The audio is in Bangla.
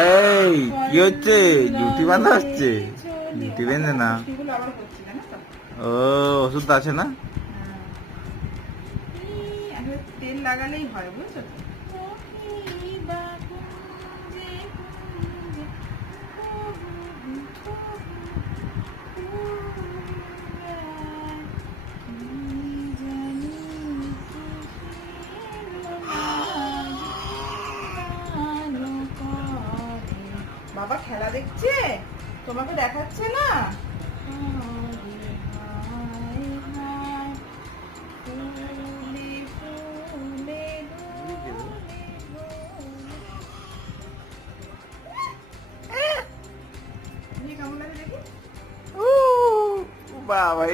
এই কি হচ্ছে? জুটি বাঁধা হচ্ছে? জুটি বেঁধে না। ও ওষুধ আছে না? তেল লাগালেই হয়, বুঝছো তো? বাবা খেলা দেখছে, তোমাকে দেখাচ্ছে না? বাবা